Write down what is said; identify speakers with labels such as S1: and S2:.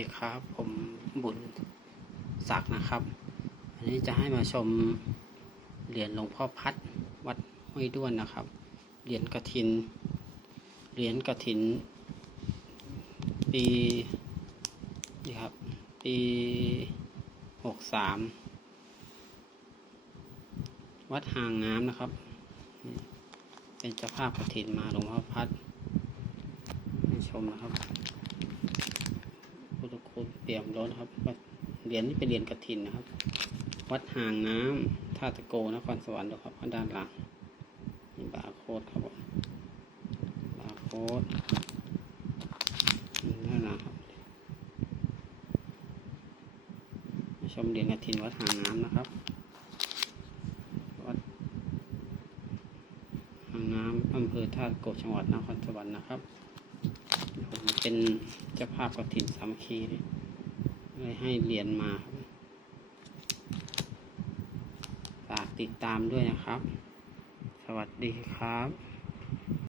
S1: ดีครับ ผมบุญศักดิ์นะครับ อันนี้จะให้มาชมเหรียญหลวงพ่อพัดวัดห้วยด้วนนะครับ เหรียญกระถิน เหรียญกระถิน ปีนี่ครับ ปีหกสามวัดหางน้ำนะครับ เป็นเจ้าภาพกระถินมาหลวงพ่อพัดให้ชมนะครับ คุณเปี่ยมล้นครับเหรียญนี่เป็นเหรียญกระถินนะครับ วัดห่างน้ำท่าตะโกนครสวรรค์ดูครับด้านหลังมีบาร์โค้ดครับผมบาร์โค้ดนี่ด้านหลังครับชมเหรียญกระถินวัดห่างน้ำนะครับวัดห่างน้ำอำเภอท่าตะโกจังหวัดนครสวรรค์นะครับผมเป็นเจ้าภาพกฐินสามัคคี เลยให้เรียนมา ฝากติดตามด้วยนะครับ สวัสดีครับ